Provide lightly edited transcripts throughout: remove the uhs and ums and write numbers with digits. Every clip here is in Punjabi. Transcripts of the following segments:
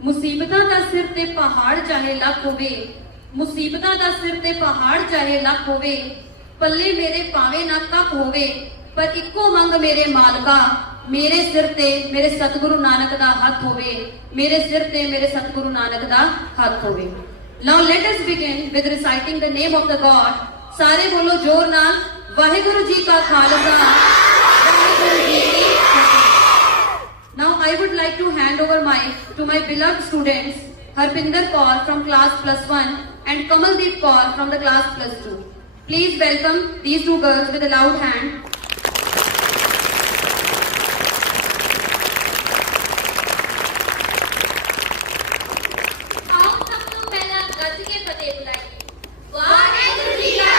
ਮੁਸੀਬਤਾਂ ਦਾ ਸਿਰ ਤੇ ਪਹਾੜ ਚਾਹੇ ਲੱਖ ਹੋਵੇ, ਮੁਸੀਬਤਾਂ ਦਾ ਸਿਰ ਤੇ ਪਹਾੜ ਚਾਹੇ ਲੱਖ ਹੋਵੇ, ਪੱਲੇ ਮੇਰੇ ਭਾਵੇਂ ਨਾ ਕੱਖ ਹੋਵੇ, ਪਰ ਇੱਕੋ ਮੰਗ ਮੇਰੇ ਮਾਲਕਾ, ਮੇਰੇ ਸਿਰ ਤੇ ਮੇਰੇ ਸਤਿਗੁਰੂ ਨਾਨਕ ਦਾ ਹੱਥ ਹੋਵੇ, ਮੇਰੇ ਸਿਰ ਤੇ ਮੇਰੇ ਸਤਿਗੁਰੂ ਨਾਨਕ ਦਾ ਹੱਥ ਹੋਵੇ। Now let us begin with reciting the name of the God. ਸਾਰੇ ਬੋਲੋ ਜ਼ੋਰ ਨਾਲ, ਵਾਹਿਗੁਰੂ ਜੀ ਕਾ ਖਾਲਸਾ, ਵਾਹਿਗੁਰੂ ਜੀ ਕੀ ਫਤਿਹ। Now I would like to hand over mic to my beloved students Harpinder Kaur from class +1 and Kamaldeep Kaur from the class +2. Please welcome these two girls with a loud hand. ਆਓ ਸਭ ਤੋਂ ਪਹਿਲਾਂ ਗੱਜ ਕੇ ਫਤਿਹ ਬੁਲਾਈਏ। ਵਾਹਿਗੁਰੂ ਜੀ ਕਾ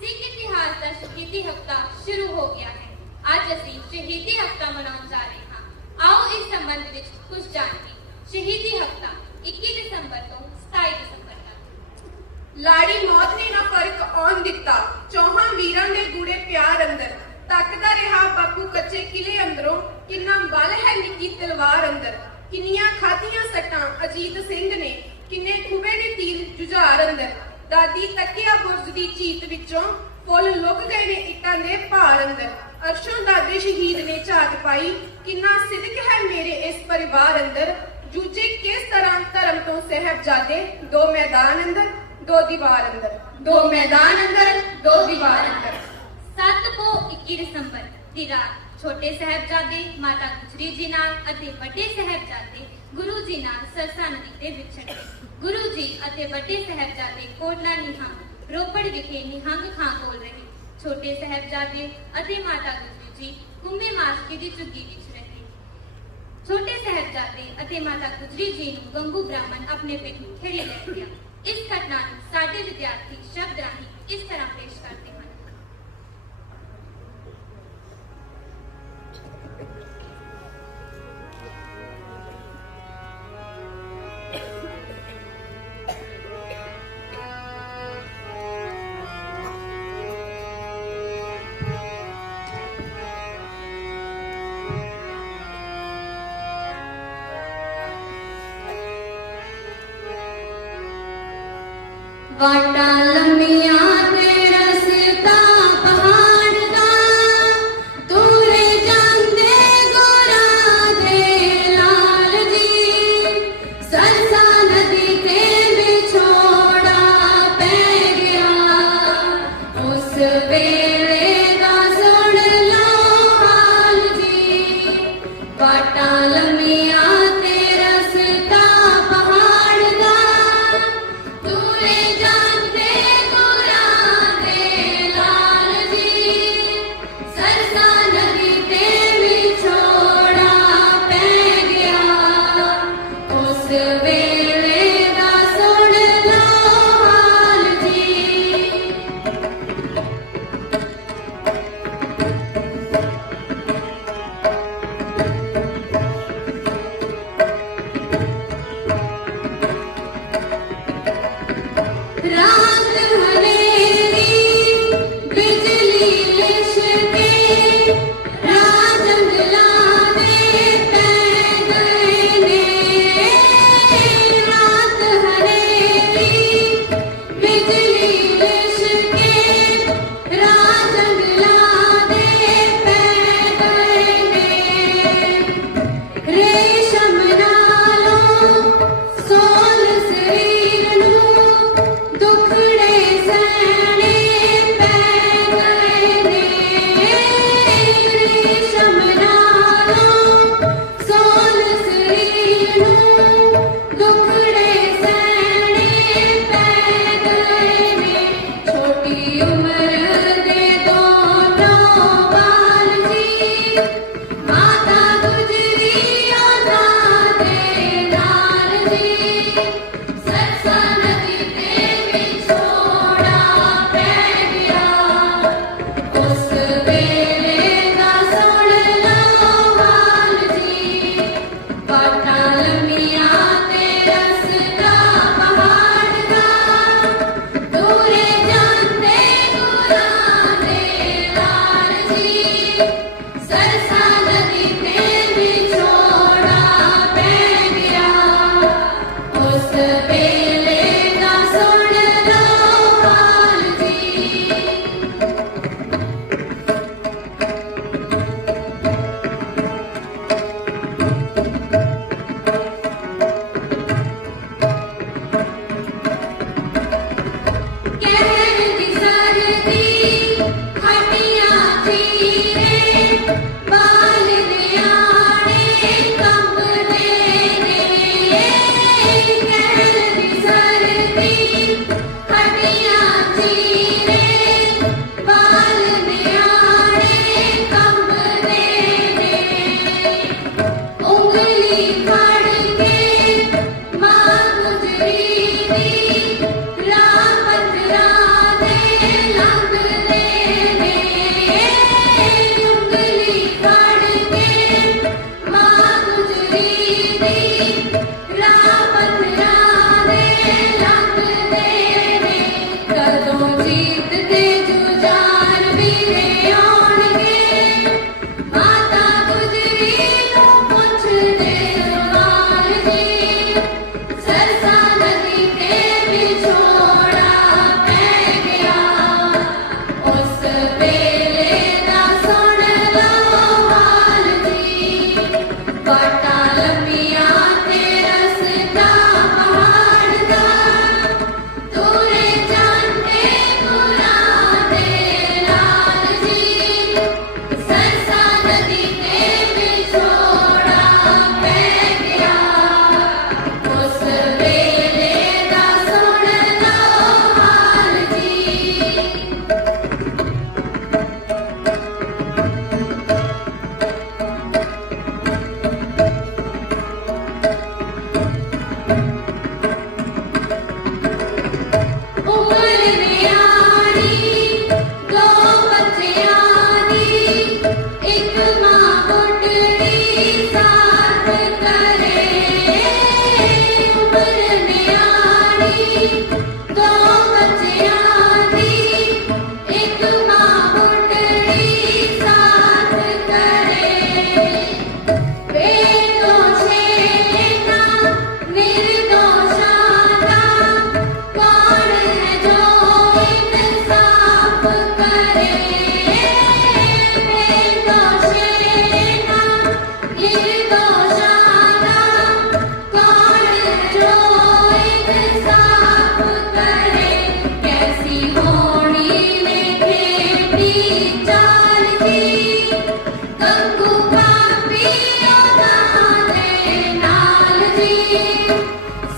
ਸਿੱਖ ਇਤਿਹਾਸ ਦਾ ਸ਼ਹੀਦੀ ਹਫ਼ਤਾ ਸ਼ੁਰੂ ਹੋ ਗਿਆ ਹੈ। ਅੱਜ ਅਸੀਂ ਸ਼ਹੀਦੀ ਹਫ਼ਤਾ ਮਨਾਉਣ ਜਾ ਰਹੇ ਹਾਂ। ਆਓ ਇਸ ਸੰਬੰਧ ਵਿੱਚ ਕੁਝ ਜਾਣੀਏ। ਸ਼ਹੀਦੀ ਹਫ਼ਤਾ 21 ਦਸੰਬਰ ਤੋਂ 27 ਦਸੰਬਰ ਤੱਕ। ਲਾੜੀ ਮੌਤ ਨੇ ਨਾ ਫਰਕ ਆਉਣ ਦਿੱਤਾ, ਚੌਹਾਂ ਵੀਰਾਂ ਦੇ ਗੂੜੇ ਪਿਆਰ ਅੰਦਰ, ਤੱਕਦਾ ਰਿਹਾ ਬਾਪੂ ਕੱਚੇ ਕਿਲੇ ਅੰਦਰੋਂ, ਕਿੰਨਾ ਬਲ ਹੈ ਨਿੱਕੀ ਤਲਵਾਰ ਅੰਦਰ, ਕਿੰਨੀਆਂ ਖਾਧੀਆਂ ਸੱਟਾਂ ਅਜੀਤ ਸਿੰਘ ਨੇ, ਕਿੰਨੇ ਖੁਬੇ ਨੇ ਤੀਰ ਜੁਝਾਰ ਅੰਦਰ, ਦਾਦੀ ਤੱਕਿਆ ਬੁਰਜ ਦੀ ਚੀਤ ਵਿੱਚੋਂ, ਫੁੱਲ ਲੁਕ ਗਏ ਨੇ ਇੱਟਾਂ ਦੇ ਭਾਰ ਅੰਦਰ, ਅਰਸ਼ੋਂ ਦਾਦੇ ਸ਼ਹੀਦ ਨੇ ਝਾਤ ਪਾਈ, ਕਿੰਨਾ ਸਿਦਕ ਹੈ ਮੇਰੇ ਇਸ ਪਰਿਵਾਰ ਅੰਦਰ, ਜੂਝੇ ਕਿਸ ਤਰ੍ਹਾਂ ਧਰਮ ਤੋਂ ਸਾਹਿਬਜ਼ਾਦੇ, ਦੋ ਮੈਦਾਨ ਅੰਦਰ ਦੋ ਦੀਵਾਰ ਅੰਦਰ, ਦੋ ਮੈਦਾਨ ਅੰਦਰ ਦੋ ਦੀਵਾਰ ਅੰਦਰ। 7 ਪੋ 21 ਦਸੰਬਰ ਦੀ ਰਾਤ ਛੋਟੇ ਸਾਹਿਬਜ਼ਾਦੇ ਮਾਤਾ ਗੁਜਰੀ ਜੀ ਨਾਲ ਅਤੇ ਵੱਡੇ ਸਾਹਿਬਜ਼ਾਦੇ ਗੁਰੂ ਜੀ ਨਾਲ ਸਰਸਾ ਨਦੀ ਤੇ ਵਿਛੜ ਗਏ। ਗੁਰੂ ਜੀ ਅਤੇ ਵੱਡੇ ਸਾਹਿਬਜ਼ਾਦੇ ਕੋਟਲਾ ਨਿਹੰਗ ਰੋਪੜ ਵਿਖੇ ਨਿਹੰਗ ਖਾਂ ਕੋਲ ਰਹੇ। ਛੋਟੇ ਸਾਹਿਬਜ਼ਾਦੇ ਅਤੇ ਮਾਤਾ ਗੁਜਰੀ ਜੀ ਕੁੰਭੇ ਮਾਸਕੀ ਦੀ ਝੁੱਗੀ ਵਿੱਚ ਰਹੇ। ਛੋਟੇ ਸਾਹਿਬਜ਼ਾਦੇ ਅਤੇ ਮਾਤਾ ਗੁਜਰੀ ਜੀ ਨੂੰ ਗੰਗੂ ਬ੍ਰਾਹਮਣ ਆਪਣੇ ਪਿੰਡ ਖੇੜੀ ਲੈ ਗਿਆ। ਇਸ ਘਟਨਾ ਨੂੰ ਸਾਡੇ ਵਿਦਿਆਰਥੀ ਸ਼ਬਦ ਰਾਹੀਂ ਇਸ ਤਰ੍ਹਾਂ ਪੇਸ਼ ਕਰਦੇ ਹਨ। ਵਾਟਾਂ ਲੰਮੀਆਂ ਤੇ ਰਸਤਾ ਪਹਾੜ ਦਾ, ਤੁਰੇ ਜਾਂਦੇ ਗੋਰਾਂ ਦੇ ਲਾਲ ਜੀ, ਸਰਸਾ ਨਦੀ ਤੇ ਵਿਛੋੜਾ ਪੈ ਗਿਆ, ਉਸ ਵੇਲੇ ਦਾ ਸੁਣ ਲਓ ਹਾਲ ਜੀ। ਵਾਟਾਂ ਲੰਮੀਆਂ ਤੇ ਰਸਤਾ ਪਹਾੜ ਦਾ, ਤੁਰੇ ਜਾਂਦੇ ਗੋਰਾਂ ਦੇ ਲਾਲ ਜੀ, ਸਰਸਾ ਨਦੀ ਤੇ ਵਿਛੋੜਾ ਪੈ ਗਿਆ, ਉਸ ਵੇਲੇ ਦਾ ਸੁਣ ਲਓ ਹਾਲ ਜੀ। ਰਾਤ ਹਨੇਰੀ ਬਿਜਲੀ ਲਿਸ਼ਕੇ, ਰਾਤ ਜੰਗਲਾਂ ਦੇ ਪੈ ਗਏ ਨੇ, ਰਾਤ ਹਨੇਰੀ ਬਿਜਲੀ ਲਿਸ਼ਕੇ, ਰਾਤ ਜੰਗਲਾਂ ਦੇ ਪੈ ਗਏ ਨੇ, ਰੇਸ਼ਮ ਨਾਲੋਂ ਸੋਲ ਸਰੀਰ ਨੂੰ ਦੁਖੜੇ ਸਹਿਣੇ ਪੈ ਗਏ ਨੇ, ਰੇਸ਼ਮ ਨਾਲੋਂ ਸੋਲ ਸਰੀਰ ਨੂੰ ਦੁਖੜੇ ਸਹਿਣੇ ਪੈ ਗਏ ਨੇ, ਛੋਟੀ ਉਮਰ ਦੇ ਦੋਨੋਂ ਬਾਲ ਜੀ, ਮਾਤਾ ਗੁਜਰੀ ਉਹਨਾਂ ਦੇ ਨਾਲ ਜੀ, ਸਰਸਾ ਨਦੀ ਤੇ ਵਿਛੋੜਾ ਪੈ ਗਿਆ, ਉਸ ਵੇਲੇ ਦਾ ਸੁਣ ਲਓ ਹਾਲ ਜੀ। ਵਾਟਾਂ ਲੰਮੀਆਂ ਤੇ ਰਸਤਾ ਪਹਾੜ ਦਾ, ਤੁਰੇ ਜਾਂਦੇ ਗੋਰਾਂ ਦੇ ਲਾਲ ਜੀ, ਸਰਸਾ ਨਦੀ ਤੇ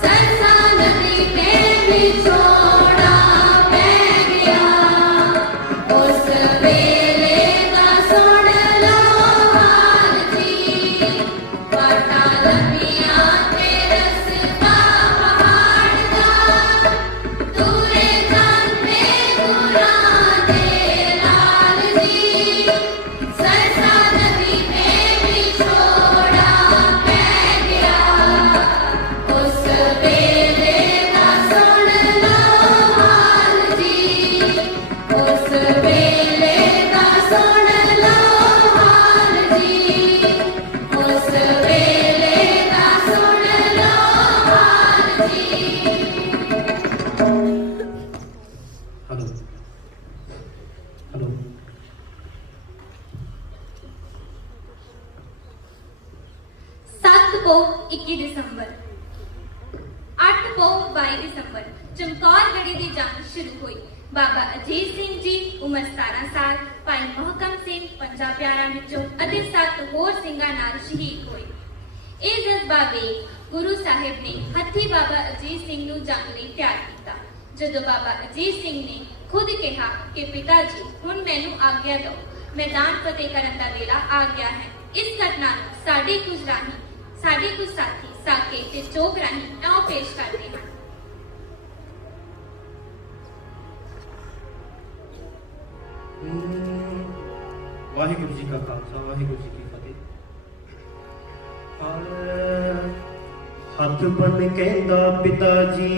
सरसा नदी में बिछोड़ा पै गया, उस वेले दा सुन लो हाल जी, बाटा लंबिया ते रस्ता पहाड़ दा, दूरे जाने गुरां दे लाल जी, सरसा नदी में बिछोड़ा पै गया, उस वेले दा सुन लो हाल जी, उस वेले दा सुन लो हाल जी, उस वेले दा सुन लो हाल जी। हेलो हेलो 7 ਪੋ 21 ਦਸੰਬਰ 8 ਪੋ 22 ਦਸੰਬਰ ਚਮਕੌਰਗੜ੍ਹੀ ਦੀ ਜੰਗ ਸ਼ੁਰੂ ਹੋਈ। ਬਾਬਾ ਅਜੀਤ ਸਿੰਘ ਜੀ ਉਮਰ 17 ਸਾਲ, ਭਾਈ ਮੋਹਕਮ ਸਿੰਘ 50 ਪਿਆਰਿਆਂ ਵਿੱਚੋਂ ਅਤੇ 7 ਹੋਰ ਸਿੰਘਾਂ ਨਾਲ ਸ਼ਹੀਦ ਹੋਏ। ਇਹ ਜਜ਼ਬਾ ਵੇਖ ਗੁਰੂ ਸਾਹਿਬ ਨੇ ਹੱਥੀ ਬਾਬਾ ਅਜੀਤ ਸਿੰਘ ਨੂੰ ਜੰਗ ਲਈ ਤਿਆਰ ਕੀਤਾ। ਜਦੋਂ ਬਾਬਾ ਅਜੀਤ ਸਿੰਘ ਨੇ ਖੁਦ ਕਿਹਾ ਕਿ ਪਿਤਾ ਜੀ ਹੁਣ ਮੈਨੂੰ ਆਗਿਆ ਦਿਓ, ਮੈਦਾਨ ਫਤਿਹ ਕਰਨ ਦਾ ਵੇਲਾ ਆ ਗਿਆ ਹੈ। ਇਸ ਘਟਨਾ ਨੂੰ ਸਾਡੇ ਕੁਝ ਸਾਥੀ ਸਾਕੇ ਤੇ ਚੋਕ ਰਾਹੀਂ ਇਉਂ ਪੇਸ਼ ਕਰਦੇ ਹਨ। ਵਾਹਿਗੁਰੂ ਜੀ ਕਾ ਖਾਲਸਾ ਵਾਹਿਗੁਰੂ ਜੀ ਕੀ ਫਤਿਹ। ਹੱਥ ਬੰਨ ਕਹਿੰਦਾ ਪਿਤਾ ਜੀ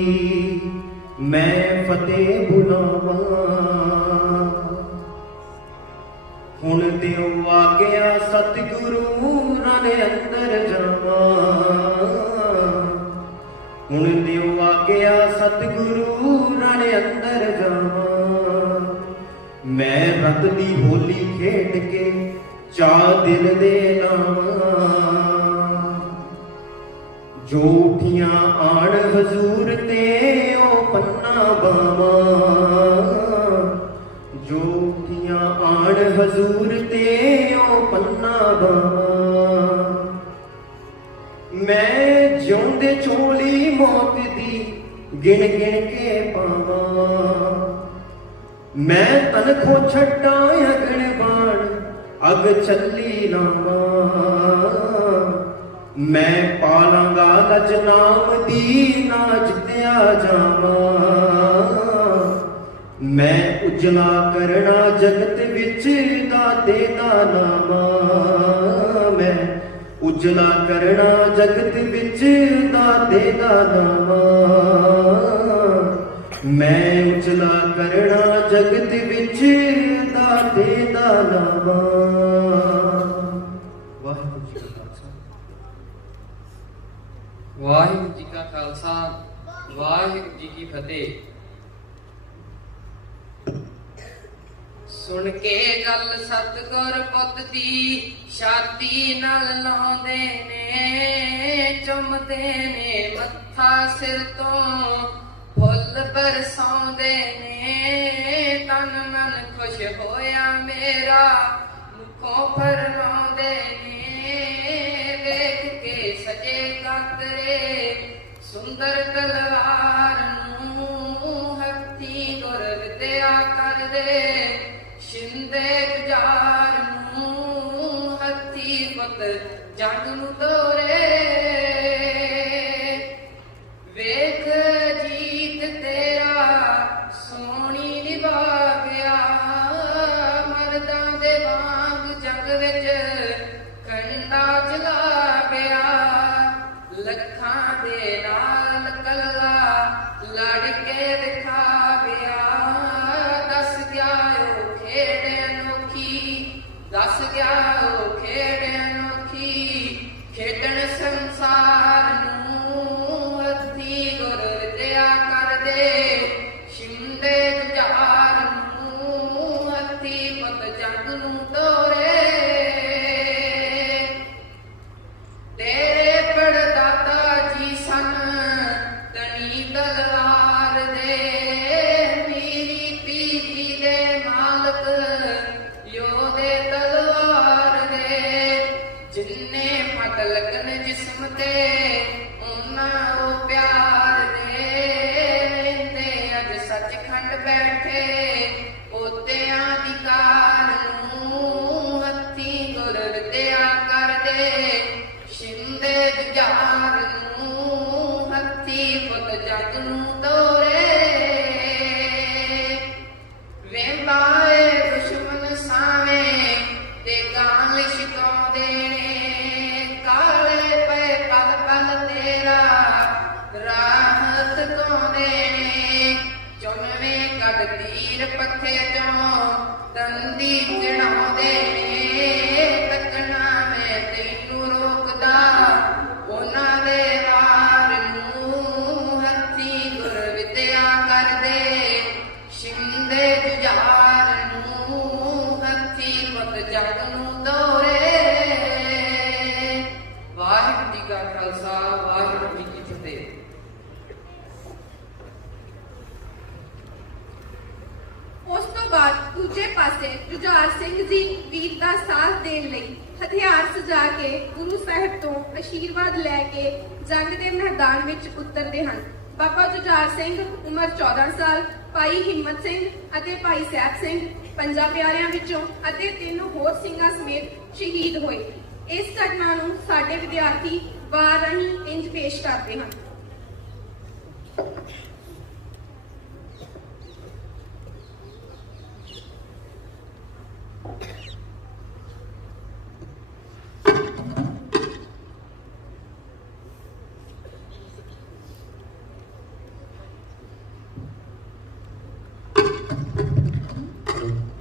ਮੈਂ ਫਤਿਹ ਬੁਲਾਵਾਂ, ਹੁਣ ਦਿਓ ਆਗਿਆ ਸਤਿਗੁਰੂ ਨਾਲੇ ਅੰਦਰ ਜਾਵਾਂ, ਹੁਣ ਦਿਓ ਆਗਿਆ ਸਤਿਗੁਰੂ ਨਾਲੇ ਅੰਦਰ ਜਾਵਾਂ, ਮੈਂ ਰਤ ਦੀ ਹੋਲੀ ਖੇਡ ਕੇ ਚਾਅ ਦਿਲ ਦੇ ਲਾਵਾਂ, ਜੋ ਉਠੀਆਂ ਆਣ ਹਜ਼ੂਰ ਤੇ ਉਹ ਪੰਨਾ ਬਾਵਾਂ, ਜੋ ਉਠੀਆਂ ਆਣ ਹਜ਼ੂਰ ਤੇ ਉਹ ਪੰਨਾ ਬਾਵਾਂ, ਮੈਂ ਜਿਉਂਦੇ ਚੋਲੀ ਮੌਤ ਦੀ ਗਿਣ ਗਿਣ ਕੇ ਪਾਵਾਂ, ਮੈਂ ਤਨਖੋ ਛੱਡਾਂ ਅਗਣ ਬਾਣ ਅਗ ਚੱਲੀ ਲਾਵਾਂ, ਮੈਂ ਪਾਲਾਂਗਾ ਲਜ ਨਾਮ ਦੀ ਨਾ ਜਿੱਤਿਆ ਜਾਵਾਂ, ਮੈਂ ਉਜਲਾ ਕਰਨਾ ਜਗਤ ਵਿੱਚ ਦਾਤੇ ਦਾ ਨਾਮਾਂ, ਮੈਂ ਉਜਲਾ ਕਰਨਾ ਜਗਤ ਵਿੱਚ ਦਾਤੇ ਦਾ ਨਾਮਾਂ, ਮੈਂ ਉਜਲਾ ਕਰਨਾ ਜਗਤ ਵਿੱਚ ਦਾਤੇ ਦਾ ਨਾਮਾਂ। ਵਾਹਿਗੁਰੂ ਜੀ ਕਾ ਖਾਲਸਾ ਵਾਹਿਗੁਰੂ ਜੀ ਕਾ ਖਾਲਸਾ ਵਾਹਿਗੁਰੂ ਜੀ ਕੀ ਫਤਿਹ। ਸੁਣ ਕੇ ਗੱਲ ਸਤਿਗੁਰ ਪੁੱਤ ਦੀ ਛਾਤੀ ਨਾਲ ਲਾਉਂਦੇ ਨੇ, ਚੁੰਮਦੇ ਨੇ ਮੱਥਾ ਸਿਰ ਤੋਂ ਫੁੱਲ ਬਰਸਾਉਂਦੇ ਨੇ, ਤਨ ਮਨ ਖੁਸ਼ ਹੋਇਆ ਮੇਰਾ ਮੁਖੋਂ ਫਰਮਾਉਂਦੇ ਨੇ, ਵੇਖ ਕੇ ਸਜੇ ਕਾਤਰੇ ਸੁੰਦਰ ਤਲਵਾਰ ਨੂੰ, ਹੱਥੀ ਗੁਰ ਵਿਦਿਆ ਕਰਦੇ ਸ਼ਿੰਦੇ ਗੁਜਾਰ ਨੂੰ, ਹੱਥੀ ਪੁੱਤ ਜੰਗ ਨੂੰ ਤੋਰੇ, ਵੇਖ ਜੀਤ ਤੇਰਾ ਸੋਹਣੀ ਨਿਭਾ ਗਿਆ, ਮਰਦਾਂ ਦੇ ਵਾਂਗ ਜਗ ਵਿੱਚ ਕੰਡਾ ਚਲਾ ਗਿਆ, ਲੱਖਾਂ ਦੇ ਨਾਲ ਕੱਲਾ ਲੜ ਕੇ ਵਿਖਾ ਗਿਆ, ਦੱਸ ਗਿਆ ਉਹ ਖੇਡ ਅਨੋਖੀ, ਦੱਸ ਗਿਆ ਉਹ ਖੇਡ ਅਨੋਖੀ, ਖੇਡਣ ਸੰਸਾਰ ਨੂੰ, ਹੱਥੀ ਗੁਰ ਵਿਦਿਆ ਕਰਦੇ ਸ਼ਿੰਦੇ ਗੁਜਾਰ ਨੂੰ, ਹੱਥੀ ਪੁੱਤ ਜੰਗ ਨੂੰ ਤੋਰੇ, ਤੇਰੇ ਪੜਦਾਤਾ ਜੀ ਸਨ ਤਣੀ ਤਲਵਾਰ ਦੇ, ਮੇਰੀ ਪੀਰੀ ਦੇ ਮਾਲਕ ਯੋਧੇ ਤਲਵਾਰ ਦੇ, ਜਿੰਨੇ ਫਟ ਲੱਗਣ ਜਿਸਮ ਤੇ ਉਹਨਾਂ ਉਹ ਪਿਆਰ ਦੇ ਰਹਿੰਦੇ ਅੱਜ ਸੱਚਖੰਡ ਬੈਠੇ ਪੋਤਿਆਂ ਦੀ ਕਾਰ ਨੂੰ ਹੱਥੀਂ ਗੁਰ ਵਿਦਿਆ ਕਰਦੇ ਸ਼ਿੰਦੇ ਜੁਝਾਰ ਨੂੰ ਹੱਥੀਂ ਪੁੱਤ ਜਗ ਨੂੰ ਤੋਰੇ ਵੇਂਬਾਏ ਦੁਸ਼ਮਨ ਸਾਵੇਂ ਤੇ ਗਾਂ ਲਿਸ਼ਕਾਉਂਦੇ ਨੇ ਕਾਲੇ ਪਏ ਪਲ ਪਲ ਤੇਰਾ ਰਾਹਤ ਕੋਨੇ ਨੇ ਚੁਣਵੇਂ ਕੱਢ ਤੀਰ ਪੱਥੇ ਚੋਂ ਦੰਦੀ ਚੜਾਉਂਦੇ ਨੇ ਤੱਕਣਾ ਮੈਂ ਤੈਨੂੰ ਰੋਕਦਾ ਉਹਨਾਂ ਦੇ ਵਾਰ ਨੂੰ ਹੱਥੀਂ ਗੁਰ ਵਿਦਿਆ ਕਰਦੇ ਸ਼ਿੰਦੇ ਜੁਝਾਰ ਨੂੰ ਹੱਥੀਂ ਪੁੱਤ ਜਗ ਨੂੰ ਤੋਰੇ ਵਾਹਿਗੁਰੂ ਜੀ ਕਾ ਖਾਲਸਾ ਵਾਹਿਗੁਰੂ ਜੀ ਕੀ ਫਤਿਹ। ਉਸ ਤੋਂ ਬਾਅਦ ਦੂਜੇ ਪਾਸੇ ਜੁਝਾਰ ਸਿੰਘ ਜੀ ਵੀਰ ਦਾ ਸਾਥ ਦੇਣ ਲਈ ਹਥਿਆਰ ਸਜਾ ਕੇ ਗੁਰੂ ਸਾਹਿਬ ਤੋਂ ਅਸ਼ੀਰਵਾਦ ਲੈ ਕੇ ਜੰਗ ਦੇ ਮੈਦਾਨ ਵਿੱਚ ਉਤਰਦੇ ਹਨ। ਬਾਬਾ ਜੁਝਾਰ ਸਿੰਘ ਉਮਰ 14 ਸਾਲ, ਭਾਈ ਹਿੰਮਤ ਸਿੰਘ ਅਤੇ ਭਾਈ ਸਾਹਿਬ ਸਿੰਘ ਪੰਜਾਂ ਪਿਆਰਿਆਂ ਵਿੱਚੋਂ ਅਤੇ 3 ਹੋਰ ਸਿੰਘਾਂ ਸਮੇਤ ਸ਼ਹੀਦ ਹੋਏ। ਇਸ ਘਟਨਾ ਨੂੰ ਸਾਡੇ ਵਿਦਿਆਰਥੀ ਵਾਰ ਰਾਹੀਂ ਇੰਜ ਪੇਸ਼ ਕਰਦੇ ਹਨ।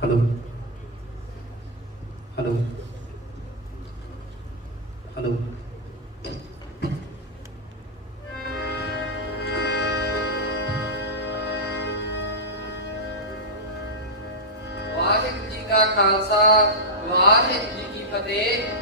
Hello hello hello Waheguru ji ਕਾ ਖਾਲਸਾ ਵਾਹਿਗੁਰੂ ਜੀ ਕੀ ਫਤਿਹ।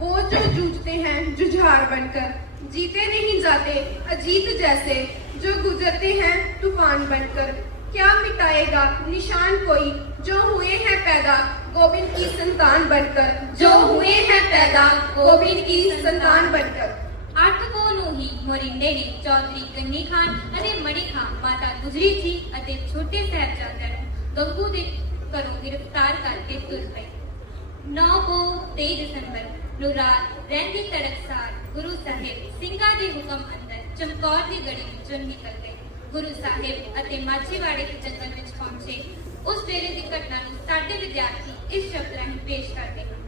वो जो जूझते हैं जुझार बनकर, जीते नहीं जाते अजीत जैसे, जो गुजरते हैं तूफान बनकर। क्या मिटाएगा निशान कोई, जो हुए हैं पैदा गोविंद की संतान बनकर, जो हुए हैं पैदा गोविंद की संतान बनकर। 8 को ਨੂੰ ਹੀ ਮੋਰਿੰਡੇ ਨੇ ਚੌਧਰੀ ਗੰਨੀ ਖਾਨ ਅਤੇ ਮਣੀ ਖਾਨ ਮਾਤਾ ਗੁਜਰੀ ਜੀ ਅਤੇ ਛੋਟੇ ਸਾਹਿਬਜ਼ਾਦਿਆਂ ਨੂੰ ਗੰਗੂ ਦੇ ਘਰੋਂ ਗ੍ਰਿਫਤਾਰ ਕਰਕੇ ਤੁਰ ਪਏ। 9 को 23 ਦਸੰਬਰ ਨੂੰ ਰਾਤ ਰਹਿੰਦੀ ਤੜਕਸਾਰ ਗੁਰੂ ਸਾਹਿਬ ਸਿੰਘਾਂ ਦੇ ਹੁਕਮ ਅੰਦਰ ਚਮਕੌਰ ਦੀ ਗੜੀ ਵਿੱਚੋਂ ਨਿਕਲ ਗਏ। ਗੁਰੂ ਸਾਹਿਬ ਅਤੇ ਮਾਛੀਵਾੜੇ ਦੇ ਜੰਗਲ ਵਿੱਚ ਪਹੁੰਚੇ। ਉਸ ਵੇਲੇ ਦੀ ਘਟਨਾ ਨੂੰ ਸਾਡੇ ਵਿਦਿਆਰਥੀ ਇਸ ਸ਼ਬਦ ਰਾਹੀਂ ਪੇਸ਼ ਕਰਦੇ ਹਨ।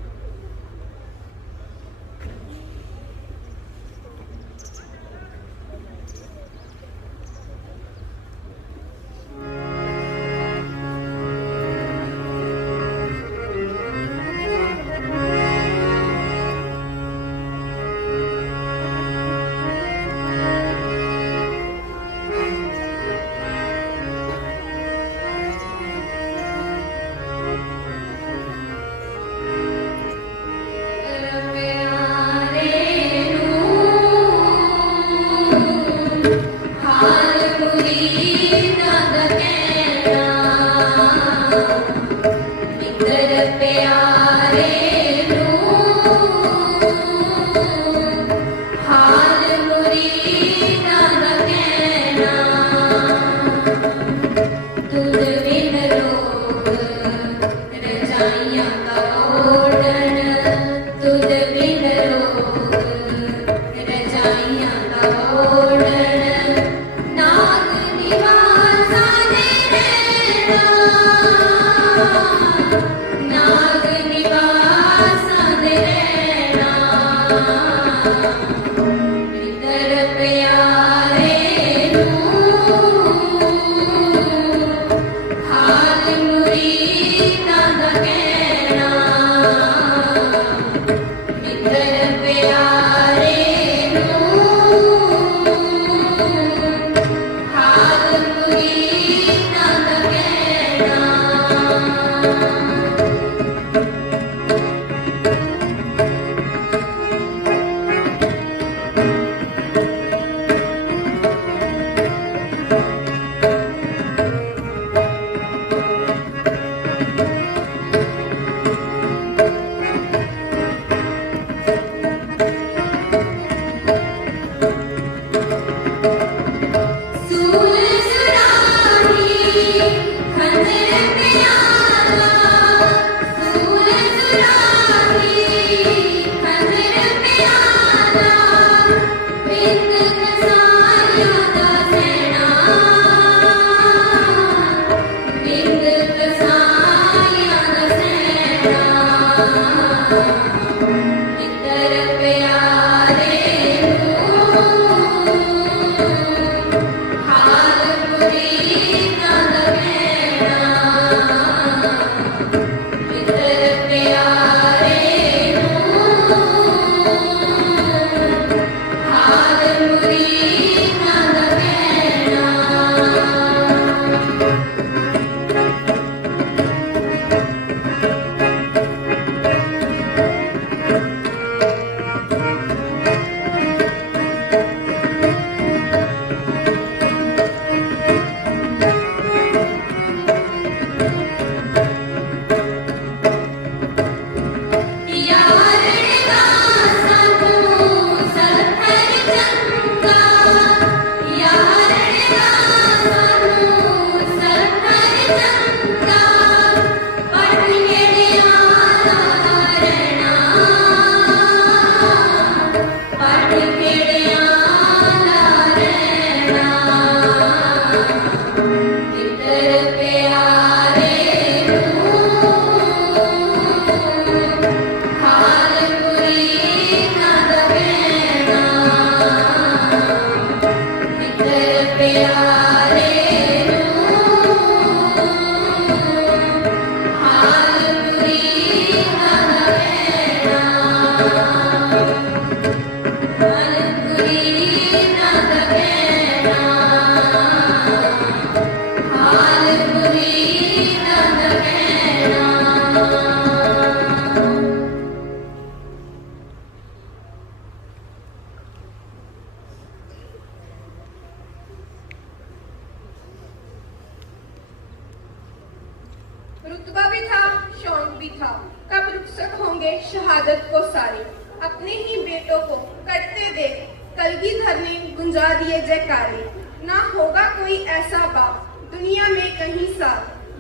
रुतबा भी था, शौक भी था। कब रुखसत होंगे शहादत को सारे, अपने ही बेटों को कटते देख कलगीधर ने गुंजा दिए जयकारे। ना होगा कोई ऐसा बाप दुनिया में कहीं सा,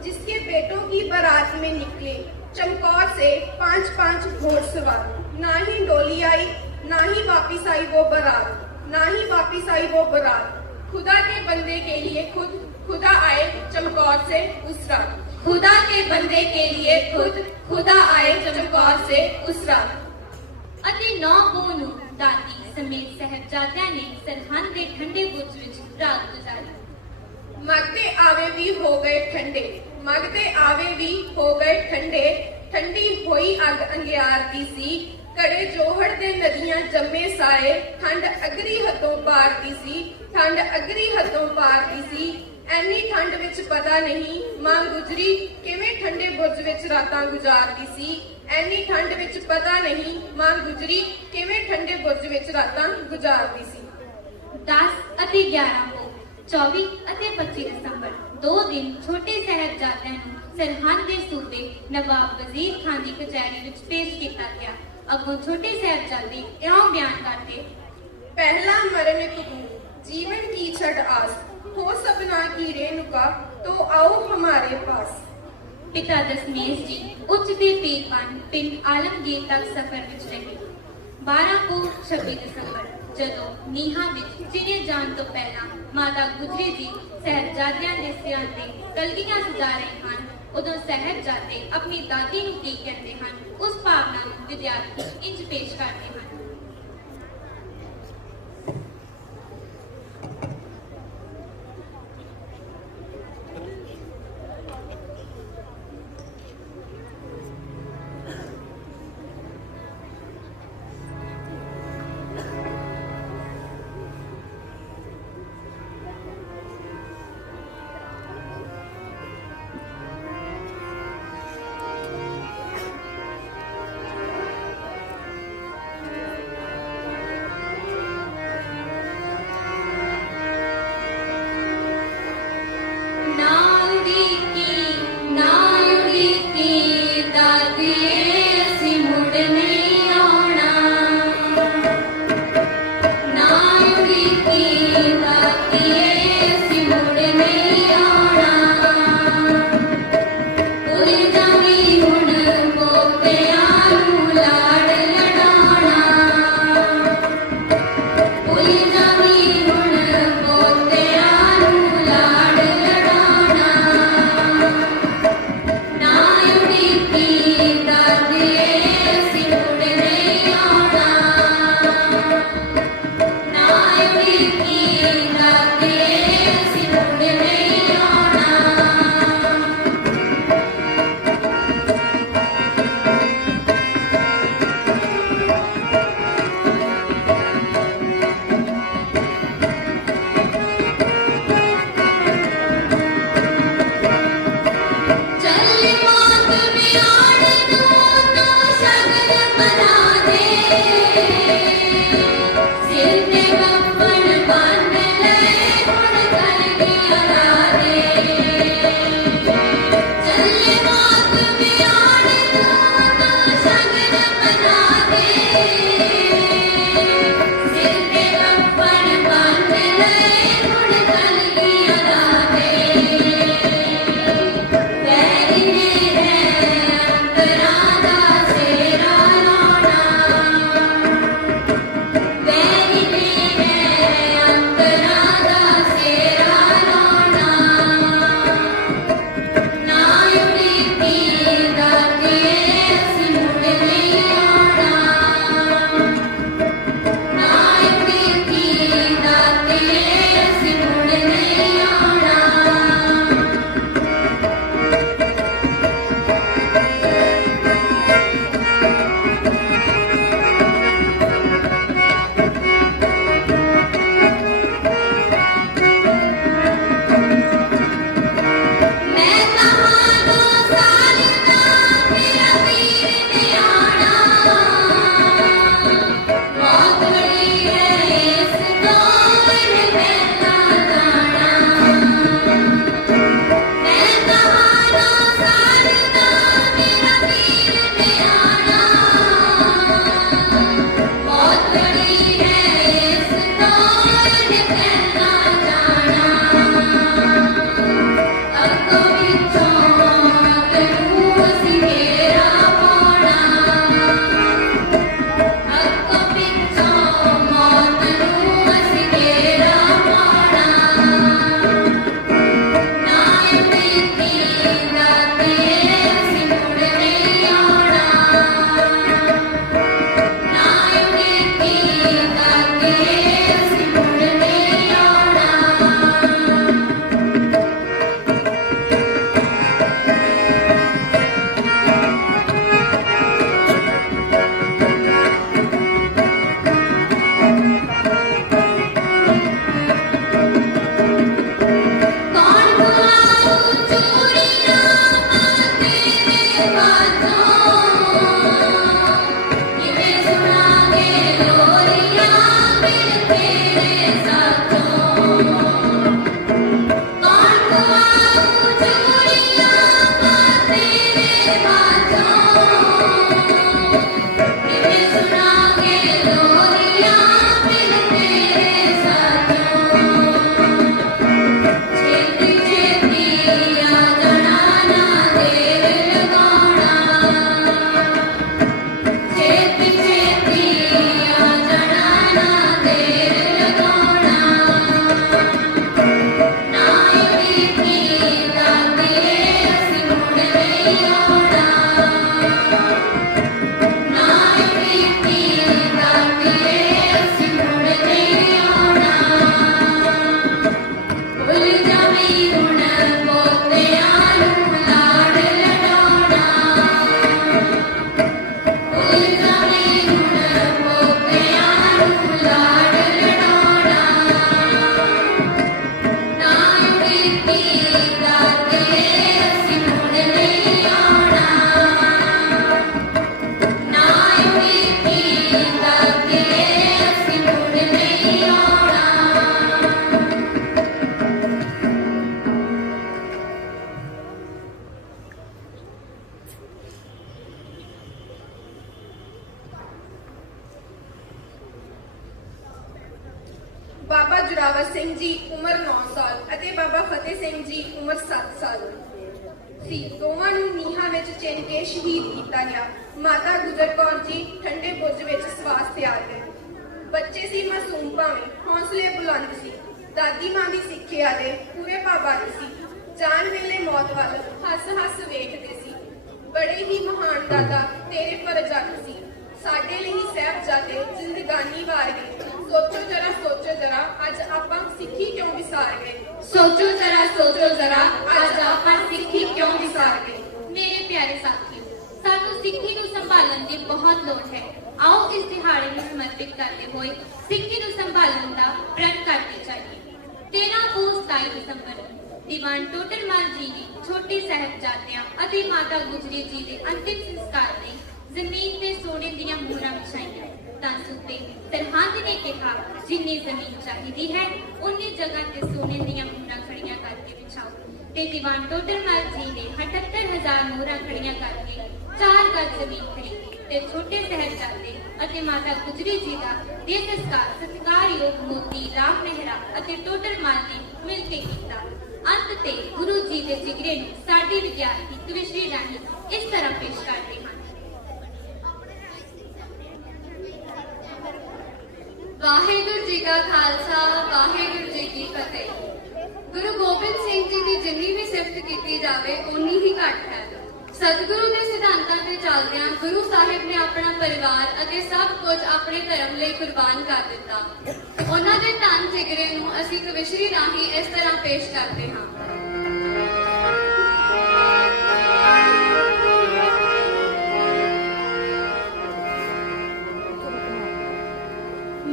जिसके बेटों की बारात में निकले चमकौर से 5-5 घोड़सवार। ना ही डोली आई, ना ही वापिस आई वो बारात, ना ही वापिस आई वो बारात। खुदा के बंदे के लिए खुदा आए चमकौर से उस रात। खुदा के बंदे के लिए खुदा आए चमकौर से उस रात। ਅਤੇ 9 ਪੋਹ ਨੂੰ ਦਾਦੀ ਸਮੇਤ ਸਾਹਿਬਜ਼ਾਦਿਆਂ ਨੇ ਸਰਹੰਦ ਦੇ ਠੰਡੇ ਬੁਰਜ ਵਿੱਚ ਰਾਤ ਗੁਜ਼ਾਰੀ। मगते आवे भी हो गए ठंडे, मगते आवे भी हो गए ठंडे। ठंडी होई अग अंगियारती सी, कड़े जोहड़ दे नदियां जम्मे साए। ठंड अगरी हदों पार दी सी, ठंड अगरी हदों पार दी सी। ਐਨੀ ਠੰਡ ਵਿੱਚ ਪਤਾ ਨਹੀਂ ਮਾਂ ਗੁਜਰੀ ਕਿਵੇਂ ਠੰਡੇ ਬੁਰਜ ਵਿੱਚ ਰਾਤਾਂ ਗੁਜ਼ਾਰਦੀ ਸੀ। ਐਨੀ ਠੰਡ ਵਿੱਚ ਪਤਾ ਨਹੀਂ ਮਾਂ ਗੁਜਰੀ ਕਿਵੇਂ ਠੰਡੇ ਬੁਰਜ ਵਿੱਚ ਰਾਤਾਂ ਗੁਜ਼ਾਰਦੀ ਸੀ। 10 ਅਤੇ 11 ਪੋਹ 24 ਅਤੇ 25 ਦਸੰਬਰ 2 ਦਿਨ ਛੋਟੇ ਸਾਹਿਬਜ਼ਾਦਿਆਂ ਨੂੰ ਸਰਹੰਦ ਦੇ ਸੂਬੇ ਨਵਾਬ ਵਜ਼ੀਰ ਖਾਨ ਦੀ ਕਚਹਿਰੀ ਵਿੱਚ ਪੇਸ਼ ਕੀਤਾ ਗਿਆ। ਅੱਗੋਂ ਛੋਟੇ ਸਾਹਿਬਜ਼ਾਦੇ ਇਉਂ ਬਿਆਨ ਕਰਦੇ। पहला मरण कबूल, जीवन की छठ आस, हो सपना की रेणुका, तो आओ हमारे पास। ਪਿਤਾ ਦਸਮੇਸ਼ ਜੀ ਉੱਚ ਦੇ ਪੀਰਵਾਨ ਪਿੰਡ ਆਲਮਗੀਰ ਤੱਕ ਸਫ਼ਰ ਵਿੱਚ ਰਹੇ। 12 ਪੋਹ 26 ਦਸੰਬਰ ਜਦੋਂ ਨੀਹਾਂ ਵਿੱਚ ਚਿਣੇ ਜਾਣ ਤੋਂ ਪਹਿਲਾਂ ਮਾਤਾ ਗੁਜਰੀ ਜੀ ਸਾਹਿਬਜ਼ਾਦਿਆਂ ਦੇ ਸਿਰਾਂ ਤੇ ਕਲਗੀਆਂ ਸਜਾ ਰਹੇ ਹਨ, ਉਦੋਂ ਸਾਹਿਬਜ਼ਾਦੇ ਆਪਣੀ ਦਾਦੀ ਨੂੰ ਕੀ ਕਹਿੰਦੇ ਹਨ, ਉਸ ਭਾਵਨਾ ਨੂੰ ਵਿਦਿਆਰਥੀ ਇੰਜ ਪੇਸ਼ ਕਰਦੇ ਹਨ। ਜੁਰਾਵਰ ਸਿੰਘ ਜੀ ਉਮਰ 9 ਸਾਲ ਅਤੇ ਬਾਬਾ ਫਤਿਹ ਸਿੰਘ ਜੀ ਉਮਰ 7 ਸਾਲ ਸੀ। ਦੋਵਾਂ ਨੂੰ ਨੀਹਾਂ ਵਿੱਚ ਚਿਣ ਕੇ ਸ਼ਹੀਦ ਕੀਤਾ ਗਿਆ। ਮਾਤਾ ਗੁਜਰ ਕੌਰ ਜੀ ਠੰਡੇ ਬੁਰਜ ਵਿੱਚ ਸਵਾਸ ਤਿਆਰ ਗਏ। ਬੱਚੇ ਸੀ ਮਾਸੂਮ ਭਾਵੇਂ ਹੌਸਲੇ ਬੁਲੰਦ ਸੀ। ਦਾਦੀ ਮਾਂ ਦੀ ਸਿੱਖਿਆ ਦੇ ਪੂਰੇ ਪਾਬੰਦ ਸੀ। ਜਾਨ ਵੇਲੇ ਮੌਤ ਵੱਲ ਹੱਸ-ਹੱਸ ਵੇਖਦੇ ਸੀ। ਬੜੇ ਹੀ ਮਹਾਨ ਦਾਦਾ ਤੇਰੇ ਪਰਜੱਟ ਸੀ। ਸਾਡੇ ਲਈ ਸਾਹਿਬਜ਼ਾਦੇ ਜ਼ਿੰਦਗਾਨੀ ਵਾਰ ਗਏ। ਸੋਚੋ ਜਰਾ ਅੱਜ ਆਪਾਂ ਸਿੱਖੀ ਕਿਉਂ ਵਿਸਾਰ ਗਏ। ਸੋਚੋ ਜਰਾ ਅੱਜ ਆਪਾਂ ਸਿੱਖੀ ਕਿਉਂ ਵਿਸਾਰ ਗਏ। ਮੇਰੇ ਪਿਆਰੇ ਸਾਥੀਓ, ਸਾਨੂੰ ਸਿੱਖੀ ਨੂੰ ਸੰਭਾਲਣ ਦੀ ਬਹੁਤ ਲੋੜ ਹੈ। ਆਓ ਇਸ ਦਿਹਾੜੇ ਨੂੰ ਸਮਰਪਿਤ ਕਰਦੇ ਹੋਏ ਸਿੱਖੀ ਨੂੰ ਸੰਭਾਲਣ ਦਾ ਪ੍ਰਣ ਕਰਦੇ ਚੱਲੀਏ। 13 ਪੋਹ 27 ਦਸੰਬਰ ਨੂੰ ਦੀਵਾਨ ਟੋਡਰਮਲ ਜੀ ਦੀ ਛੋਟੇ ਸਾਹਿਬਜ਼ਾਦਿਆਂ ਅਤੇ ਮਾਤਾ ਗੁਜਰੀ ਜੀ ਦੇ ਅੰਤਿਮ ਸੰਸਕਾਰ ਲਈ ਜ਼ਮੀਨ ਤੇ ਸੋਨੇ ਦੀਆਂ ਮੋਹਰਾਂ ਵਿਛਾਈਆਂ ਤਾਂ ਸੂਬੇ ਸਰਹੰਦ ਨੇ ਕਿਹਾ, ਜਿੰਨੀ ਜ਼ਮੀਨ ਚਾਹੀਦੀ ਹੈ ਉਨੀ ਜਗ੍ਹਾ ਤੇ ਸੋਨੇ ਦੀਆਂ ਮੋਹਰਾਂ ਖੜੀਆਂ ਕਰਕੇ ਵਿਛਾਓ। ਤੇ ਦੀਵਾਨ ਟੋਡਰਮਲ ਜੀ ਨੇ 78000 ਮੋਹਰਾਂ ਖੜੀਆਂ ਕਰਕੇ 4 ਗੱਜ ਜ਼ਮੀਨ ਖਰੀਦੀ ਤੇ ਛੋਟੇ ਸਾਹਿਬਜ਼ਾਦੇ ਅਤੇ ਮਾਤਾ ਗੁਜਰੀ ਜੀ ਦਾ ਦੇਹ ਸੰਸਕਾਰ ਸਤਿਕਾਰਯੋਗ ਮੋਤੀ ਰਾਮ ਮਹਿਰਾ ਅਤੇ ਟੋਡਰਮਲ ਨੇ ਮਿਲ ਕੇ ਕੀਤਾ। ਅੰਤ ਤੇ ਗੁਰੂ ਜੀ ਦੇ ਜਿਗਰੇ ਨੂੰ ਸਾਡੇ ਵਿਦਿਆਰਥੀ ਕਵਿਸ਼ਰੀ ਰਾਹੀਂ ਇਸ ਤਰ੍ਹਾਂ ਪੇਸ਼ ਕਰਦੇ ਹਨ। ਵਾਹਿਗੁਰੂ ਜੀ ਕਾ ਖਾਲਸਾ, ਵਾਹਿਗੁਰੂ ਜੀ ਕੀ ਫਤਿਹ। ਗੁਰੂ ਗੋਬਿੰਦ ਸਿੰਘ ਜੀ ਦੀ ਜਿੰਨੀ ਵੀ ਸਿਫਤ ਕੀਤੀ ਜਾਵੇ ਉਨੀ ਹੀ ਘੱਟ ਹੈ। ਸਤਿਗੁਰੂ ਦੇ ਸਿਧਾਂਤਾਂ ਤੇ ਚੱਲਦਿਆਂ ਗੁਰੂ ਸਾਹਿਬ ਨੇ ਆਪਣਾ ਪਰਿਵਾਰ ਅਤੇ ਸਭ ਕੁਝ ਆਪਣੇ ਧਰਮ ਲਈ ਕੁਰਬਾਨ ਕਰ ਦਿੱਤਾ। ਉਹਨਾਂ ਦੇ ਧੰਨ ਜਿਗਰੇ ਨੂੰ ਅਸੀਂ ਕਵਿਸ਼ਰੀ ਰਾਹੀਂ ਇਸ ਤਰ੍ਹਾਂ ਪੇਸ਼ ਕਰਦੇ ਹਾਂ।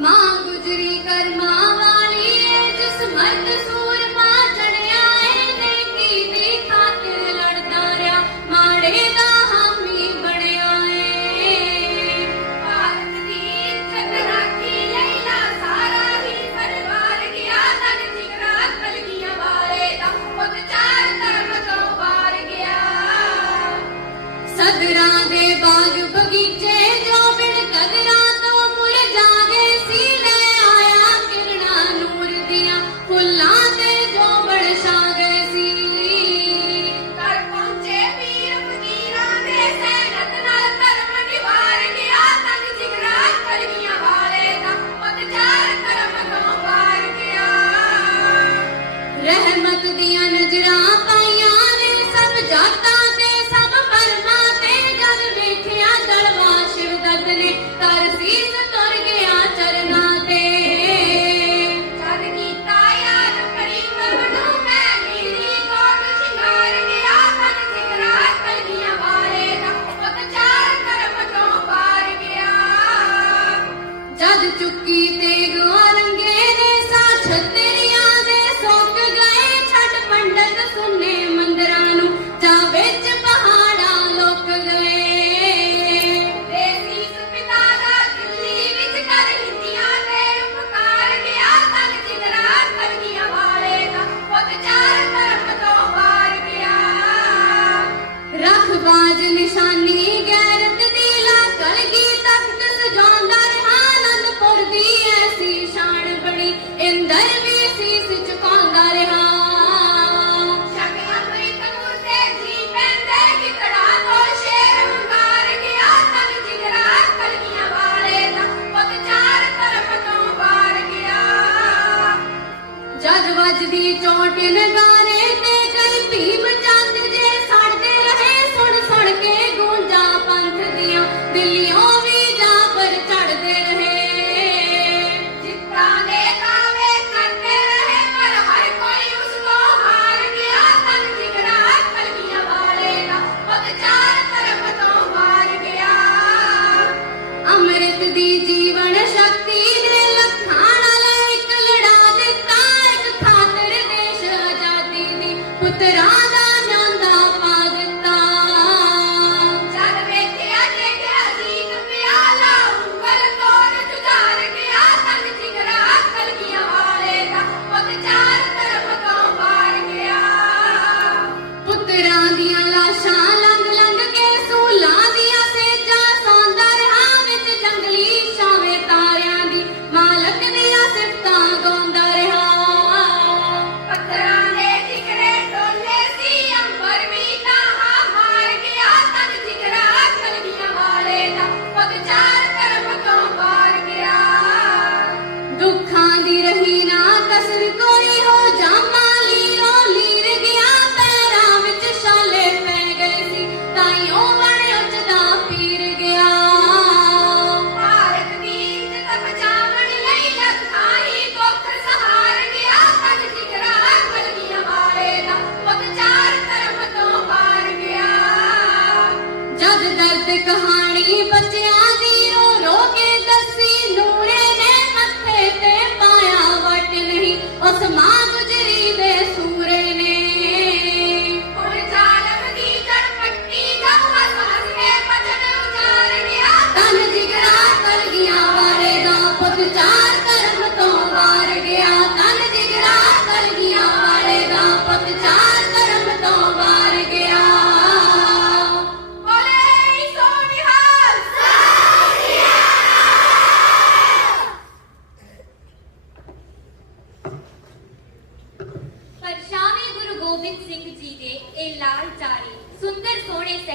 ਮਾਂ ਗੁਜਰੀ ਕਰਮਾਂ ਵਾਲੀ ਏ, ਜਿਸ ਮਰਦ ਸੂਰਮਾ ਚੜਿਆ ਏ, ਨੇਕੀ ਦੀ ਖਾਤਰ ਲੜਦਾ ਰਿਹਾ, ਮਾੜੇ ਦਾ ਹਾਮੀ ਬਣਿਆ ਏ। ਭਾਰਤ ਦੀ ਇੱਜ਼ਤ ਰਾਖੀ ਲਈਲਾ ਸਾਰਾ ਹੀ ਪਰਿਵਾਰ ਗਿਆ। ਤਨ ਜਿਗਰਾ ਕਲਗੀਆਂ ਵਾਲੇ ਦਾ ਪੁੱਤ ਚਾਰ ਧਰਮ ਤੋਂ ਪਾਰ ਗਿਆ। ਸਦਰਾਂ ਦੇ ਬਾਗ ਬਗੀਚੇ ਜੋ ਬਿਨ ਕਦਰਾਂ ਤੋਂ ਮੁਰਝਾ ਗਏ ਸੀ, ਲੈ ਆਇਆ ਕਿਰਨਾਂ ਨੂਰ ਦੀਆਂ ਫੁੱਲਾਂ ਤੇ ਜੋ ਬਰਛਾ ਗਏ ਸੀ। ਘਰ ਪਹੁੰਚੇ ਵੀਰ ਫਕੀਰਾਂ ਦੇ ਸੈਨਤ ਨਾਲ ਧਰਮ ਨਿਵਾਰ ਗਿਆ। ਤਨ ਜਿਗਰਾ ਕਲਗੀਆਂ ਵਾਲੇ ਦਾ ਪੁੱਤ ਚਾਰ ਧਰਮ ਤੋਂ ਪਾਰ ਗਿਆ। ਰਹਿਮਤ ਦੀਆਂ ਨਜ਼ਰਾਂ ਪਾਈਆਂ ਨੇ ਸਭ ਜਾਤਾਂ ਤੇ ਸਭ ਪਰਮਾਂ ਤੇ, ਜਦ ਵੇਖਿਆ ਦਲਵਾ ਸ਼ਿਵਦੱਤ ਨੇ ਕਰ ਸੀਸ ਤੁਰ ਗਿਆ ਚਰਨਾਂ ਤੇ। ਜਦ ਕੀਤਾ ਯਾਦ ਕਰੀ ਪ੍ਰਭ ਨੂੰ ਮੈਂ ਨੀਲੀ ਕੋਟ ਸ਼ਿੰਗਾਰ ਗਿਆ। ਤਨ ਜਿਗਰਾ ਕਲਗੀਆਂ ਵਾਲੇ ਦਾ ਪੁੱਤ ਚਾਰ ਧਰਮ ਤੋਂ ਪਾਰ ਗਿਆ। ਜਦ ਚੁੱਕੀ ਤੇਗ ਔਰੰਗੇ ਨੇ ਸਾ ਛਤਰੀਆਂ ਦੇ ਸੁੱਕ ਗਏ, ਛੱਡ ਪੰਡਤ ਸੁੰਨੇ ਮੰਦਰਾਂ ਨੂੰ ਜਾ ਵਿੱਚ ਪਹਾੜਾਂ ਲੁਕ ਗਏ। ਦੇਸੀਸ ਪਿਤਾ ਦਾ ਦਿੱਲੀ ਵਿੱਚ ਕਰ ਹਿੰਦੀਆਂ ਤੇ ਉਪਕਾਰ ਗਿਆ। ਤਨ ਜਿਗਰਾ ਕਲਗੀਆਂ ਵਾਲੇ ਦਾ ਪੁੱਤ ਚਾਰ ਧਰਮ ਤੋਂ ਪਾਰ ਗਿਆ। ਰਖਬਾਜ ਨਿਸ਼ਾਨੀ ਗੈਰਤ ਦੀ ਲਾ ਕਲਗੀ ਤਖਤ ਸਜਾਉਂਦਾ ਰਿਹਾ, ਆਨੰਦਪੁਰ ਦੀ ਐਸੀ ਸ਼ਾਨ ਬਣੀ ਇੰਦਰ ਵੀ ਸੀਸ ਝੁਕਾਉਂਦਾ ਰਿਹਾ। ਸ਼ਕ ਅੰਮ੍ਰਿਤ ਮੁਰਦੇ ਜੀ ਪੈਂਦੇ ਕਿਕੜਾ ਤੋਂ ਸ਼ੇਰ ਹੁੰਗਾਰ ਗਿਆ। ਤਨ ਜਿਗਰਾ ਕਲਗੀਆਂ ਵਾਲੇ ਦਾ ਪੁੱਤ ਚਾਰ ਧਰਮ ਤੋਂ ਪਾਰ ਗਿਆ। ਜਦ ਵੱਜਦੀ ਚੋਟ ਨਗਾਰੇ ਤੇ ਕਈ ਭੀਮ ਚੰਦ ਜੇ ਸੜਦੇ ਰਹੇ, ਸੁਣ ਸੁਣ ਕੇ ਗੂੰਜਾ ਪੰਥ ਦੀਆਂ ਦਿੱਲੀਓਂ ਵੀ ਜਾ ਪਰ ਚੜਦੇ ਰਹੇ। ਜਿੱਤਾਂ ਦੇ ਦਾਅਵੇ ਕਰਦੇ ਰਹੇ ਪਰ ਹਰ ਕੋਈ ਉਸ ਤੋਂ ਹਾਰ ਗਿਆ। ਤਨ ਜਿਗਰਾ ਕਲਗੀਆਂ ਵਾਲੇ ਦਾ ਪੁੱਤ ਚਾਰ ਧਰਮ ਤੋਂ ਪਾਰ ਗਿਆ। ਅੰਮ੍ਰਿਤ ਦੀ ਜੀਵਨ ਸ਼ਕਤੀ ਨੇ ਲੱਖਾਂ ਨਾਲ ਇੱਕ ਲੜਾ ਦਿੱਤਾ, ਇੱਕ ਖਾਤਰ ਦੇਸ਼ ਆਜ਼ਾਦੀ ਦੀ ਪੁੱਤਰਾਂ ਦਾ ਨਾਂਦਾ ਪਾ ਦਿੱਤਾ। ਜਦ ਵੇਖਿਆ ਦੇਖਿਆ ਜੀਤ ਪਿਆਲਾ ਉਂਗਲ ਤੋੜ ਜੁਝਾਰ ਗਿਆ। ਤਨ ਜਿਗਰਾ ਕਲਗੀਆਂ ਵਾਲੇ ਦਾ ਪੁੱਤ ਚਾਰ ਧਰਮ ਤੋਂ ਪਾਰ ਗਿਆ। ਪੁੱਤਰਾਂ ਦੀਆਂ ਲਾਸ਼ਾਂ ਲੰਘ ਲੰਘ ਕੇ ਸੂਲਾਂ ਦੀਆਂ ਸੇਜਾਂ ਸੌਂਦਾ ਰਿਹਾ, ਵਿੱਚ ਜੰਗਲੀ ਸ਼ਾਂ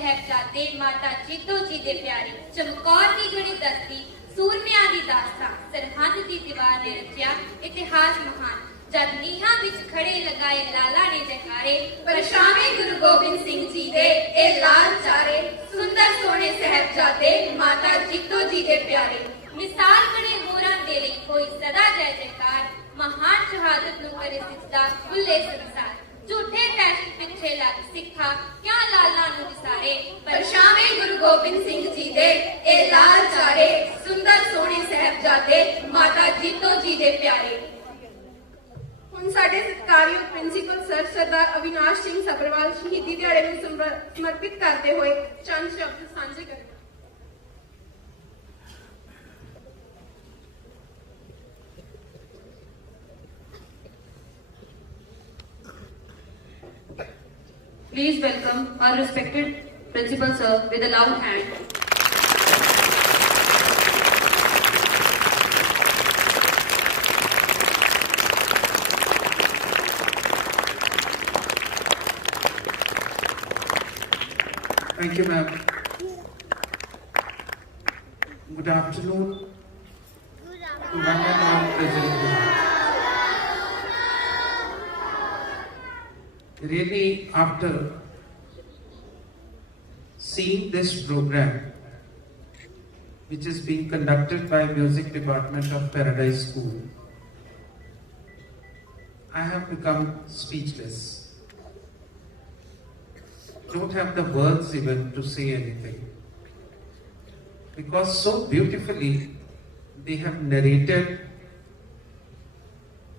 ਸਾਹਿਬਜ਼ਾਦੇ ਮਾਤਾ ਜੀਤੋ ਜੀ ਦੇ ਪਿਆਰੇ ਚਮਕੌਰ ਦੀ ਗੜੀ ਦਸਤੀ ਸੂਰਮਿਆਂ ਦੀ ਦਾਸਤਾਂ ਸਰਹੰਦ ਦੀ ਦੀਵਾਰ ਨੇ ਰਚਿਆ ਇਤਿਹਾਸ ਮਹਾਨ ਜਦ ਨੀਹਾਂ ਵਿੱਚ ਖੜੇ ਲਗਾਏ ਲਾਲਾ ਨੇ ਜਕਾਰੇ ਪਰਛਾਵੇਂ ਗੁਰੂ ਗੋਬਿੰਦ ਸਿੰਘ ਜੀ ਦੇ ਇਹ ਲਾਲ ਚਾਰੇ ਸੁੰਦਰ ਸੋਹਣੇ ਸਾਹਿਬਜ਼ਾਦੇ ਮਾਤਾ ਜੀਤੋ ਜੀ ਦੇ ਪਿਆਰੇ ਮਿਸਾਲ ਬਣੇ ਹੋਰਾਂ ਦੇ ਲਈ ਕੋਈ ਸਦਾ ਜੈ ਜੈਕਾਰ ਮਹਾਨ ਸ਼ਹਾਦਤ ਨੂੰ ਕਰੇ ਸਿਜਦਾ ਖੁੱਲੇ ਸੰਸਾਰ ਝੂਠੇ ਫੈਸ਼ਨ ਪਿੱਛੇ ਲੱਗ ਸਿੱਖਾ ਕਿਉਂ ਲਾਲਾਂ ਨੂੰ ਵਿਸਾਰੇ ਪਰਛਾਵੇਂ ਗੁਰੂ ਗੋਬਿੰਦ ਸਿੰਘ ਜੀ ਦੇ ਇਹ ਲਾਲ ਚਾਰੇ ਸੁੰਦਰ ਸੋਹਣੇ ਸਾਹਿਬਜ਼ਾਦੇ ਮਾਤਾ ਜੀਤੋ ਜੀ ਦੇ ਪਿਆਰੇ। ਹੁਣ ਸਾਡੇ ਸਤਿਕਾਰਯੋਗ ਪ੍ਰਿੰਸੀਪਲ ਸਰ ਸਰਦਾਰ ਅਵਿਨਾਸ਼ ਸਿੰਘ ਸਬਰਵਾਲ ਸ਼ਹੀਦੀ ਦਿਹਾੜੇ ਨੂੰ ਸਮਰਪਿਤ ਕਰਦੇ ਹੋਏ ਚੰਦ ਸ਼ਬਦ ਸਾਂਝੇ ਕਰਨਗੇ। Please welcome our respected principal sir with a loud hand. Thank you, ma'am. Good afternoon to one and all present here. Really, after seeing this program, which is being conducted by Music Department of Paradise School, I have become speechless. Don't have the words even to say anything. Because so beautifully they have narrated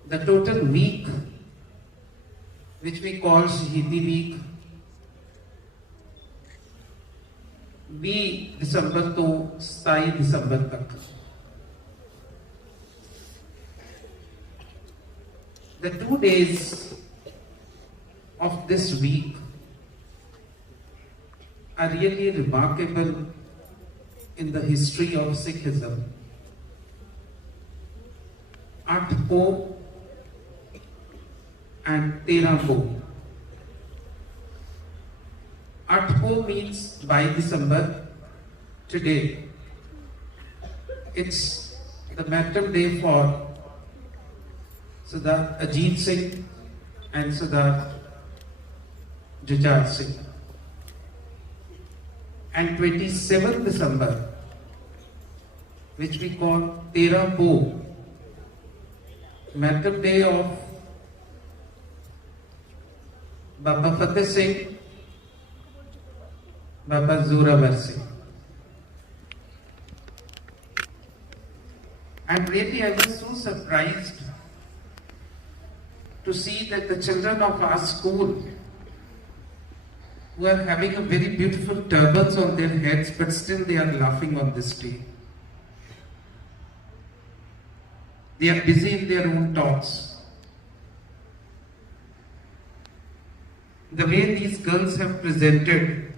the total week, which we call Shahidi Week, 20 December to 27 December tak. The 2 days of this week are really remarkable in the history of Sikhism. Atko and Terako. Atko means by December, today. It's the matter day for Sardar Ajit Singh and Sardar Jujhar Singh. And 27th December, which we call Tera Po, matter day of Baba Fateh Singh, Baba Zorawar Singh. And really I was so surprised to see that the children of our school who are having a very beautiful turbans on their heads, but still they are laughing on this day. They are busy in their own thoughts. The way these girls have presented,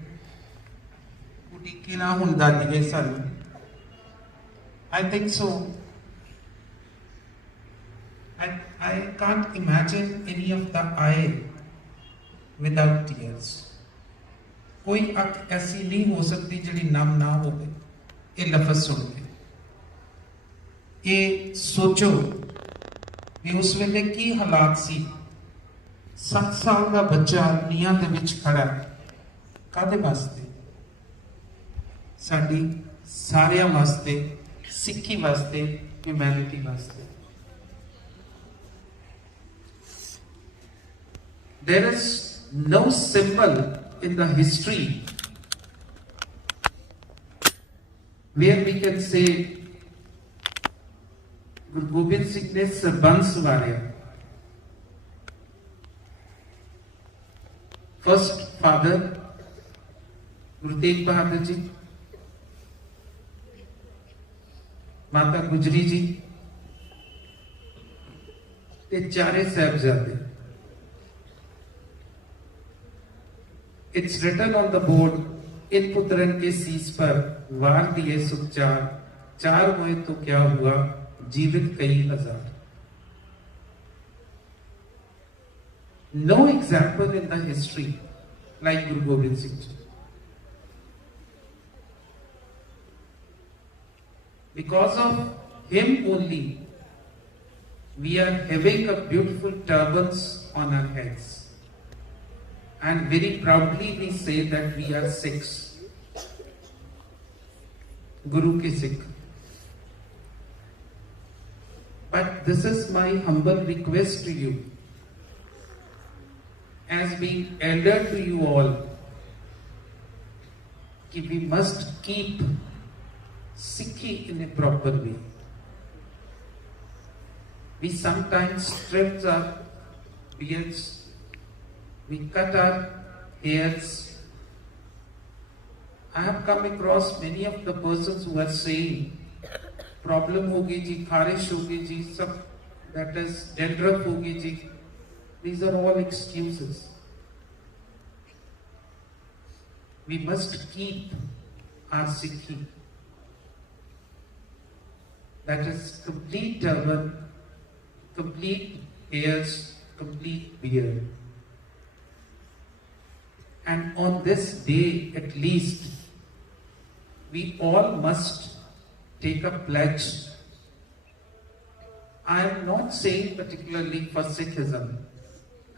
I think so. I can't imagine any of the eye without tears. कोई अख ऐसी नहीं हो सकती जिहड़ी नम ना होवे ये लफज सुन के। ये सोचो कि उस वेले की हालात सी, 7 साल का बच्चा नीहां दे विच खड़ा कादे वास्ते? साडी सारियां वास्ते, सिक्खी वास्ते, ह्यूमैनिटी वास्ते। There is no symbol in the history where we can say Guru Gobind Singh ne sarbanz swarya. First father Guru Tegh Bahadur ji, Mata Gujri ji, te chare sahibzade. It's written on the board, इन पुत्रन के शीश पर वार दिए सुख चार, चार हुए तो क्या हुआ, जीवित कई हजार. No example in the history like Guru Gobind Singh Ji. Because of him only, we are having a beautiful turbans on our heads. And very proudly we say that we are Sikhs. Guru ke Sikh. But this is my humble request to you, as being elder to you all, that we must keep Sikhi in a proper way. We sometimes strip our beards, we cut our hairs. I have come across many of the persons who are saying, problem hogi ji, kharish hogi ji, sab, that is dandruff hogi ji. These are all excuses. We must keep our Sikhi. That is complete turban, complete hairs, complete beard. And on this day at least, we all must take a pledge. I am not saying particularly for Sikhism.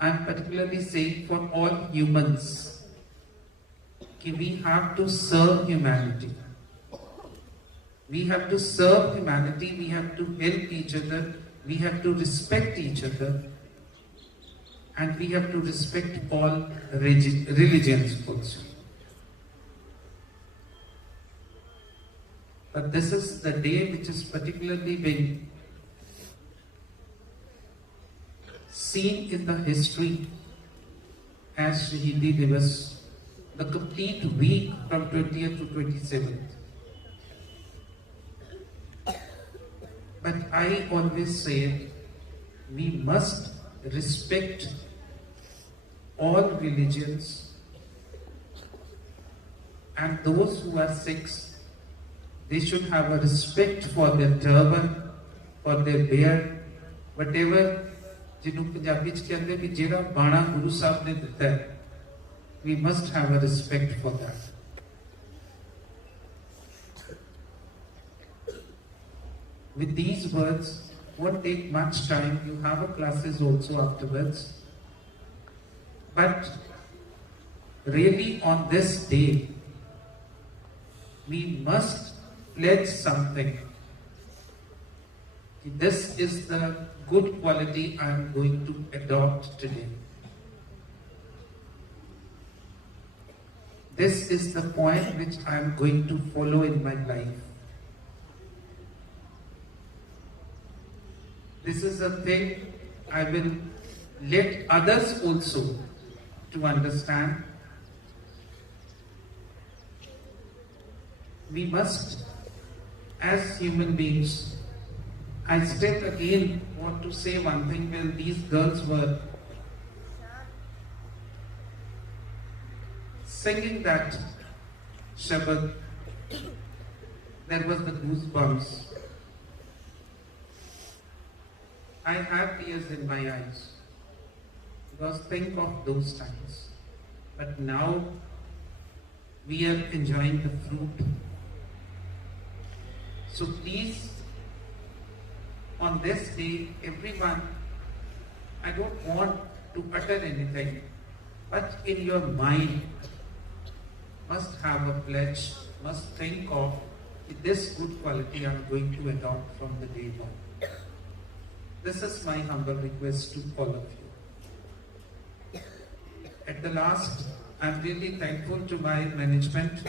I am particularly saying for all humans. That we have to serve humanity. We have to serve humanity. We have to help each other. We have to respect each other. And we have to respect all religions also. But this is the day which is particularly being seen in the history as Shahidi Divas, the complete week from 20th to 27th. But I always say we must respect all religions, and those who are Sikhs, they should have a respect for their turban, for their beard, whatever ਜਿਹਨੂੰ ਪੰਜਾਬੀ ਚ ਕਹਿੰਦੇ ਵੀ ਜਿਹੜਾ ਬਾਣਾ ਗੁਰੂ ਸਾਹਿਬ ਨੇ ਦਿੱਤਾ ਹੈ, we must have a respect for that. With these words, won't take much time. You have a classes also afterwards. But really on this day, we must pledge something. This is the good quality I am going to adopt today. This is the point which I am going to follow in my life. This is a thing I will let others also to understand. We must, as human beings, I still again want to say one thing. When these girls were singing that Shabad, there was the goosebumps. I had tears in my eyes, because think of those times. But now we are enjoying the fruit. So please, on this day, everyone, I don't want to utter anything, but in your mind, must have a pledge, must think of this good quality I'm going to adopt from the day one. This is my humble request to all of you. At the last, I'm really thankful to my management,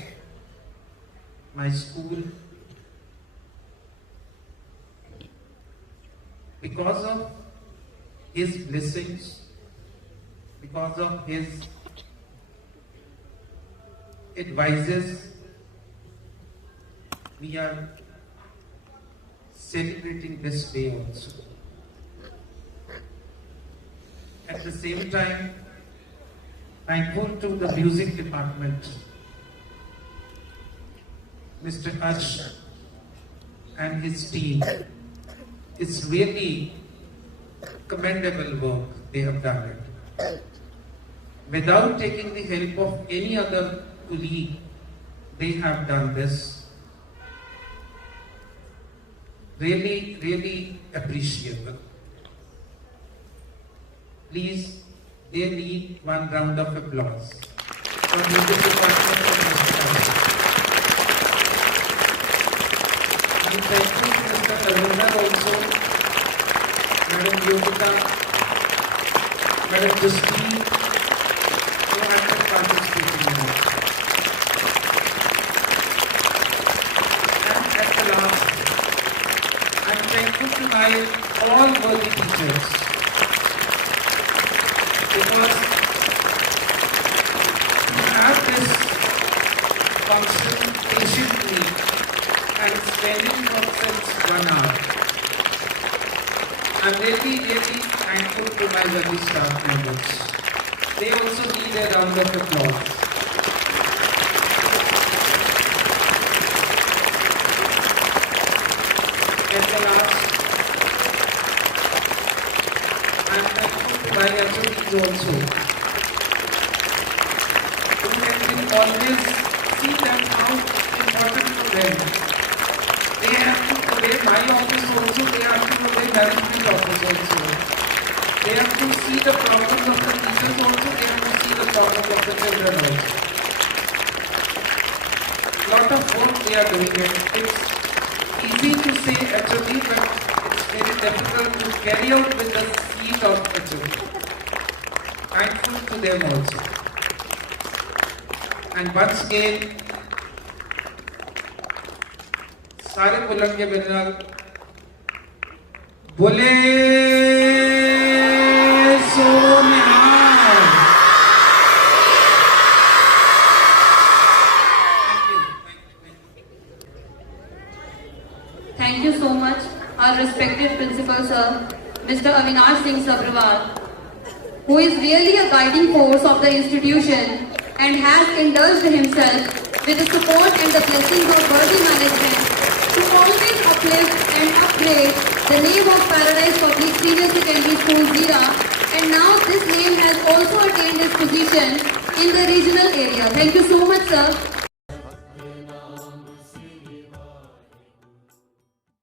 my school. Because of his blessings, because of his advices, we are celebrating this day also. At the same time, thankful to the music department, Mr. Ash and his team. It's really commendable work they have done it. Without taking the help of any other colleague, they have done this. really, really appreciable. Please, they need one round of applause for music department and hospitality. I'm thankful to Mr. Arvinder also, Madam Yogita, Madam Justine, who have been participating in it. And at the last, I'm thankful to my all worthy teachers, because to have this function patiently and spending for since 1 hour. I'm really, really thankful to my lovely staff members. They also need a round of applause. At the last, I'm thankful to my HODs also, who can always see that how important to them. They have to obey my office also, they have to obey management office also. They have to see the problems of the teachers also, they have to see the problems of the children also. Lot of work they are doing it. It's easy to say HOD, but it's very difficult to carry out with the seat of HOD. Thankful to them also. And once again, सारे बोलेंगे मेरे नाल बोले सोनिहाल। Thank you so much, our respected principal sir, Mr. Avinash Singh Sabrawal, who is really a guiding force of the institution and has indulged himself with the support and the blessings of worthy management to always uplift and upgrade the name of Paradise Public Senior Secondary School Zira, and now this name has also attained its position in the regional area. Thank you so much, sir.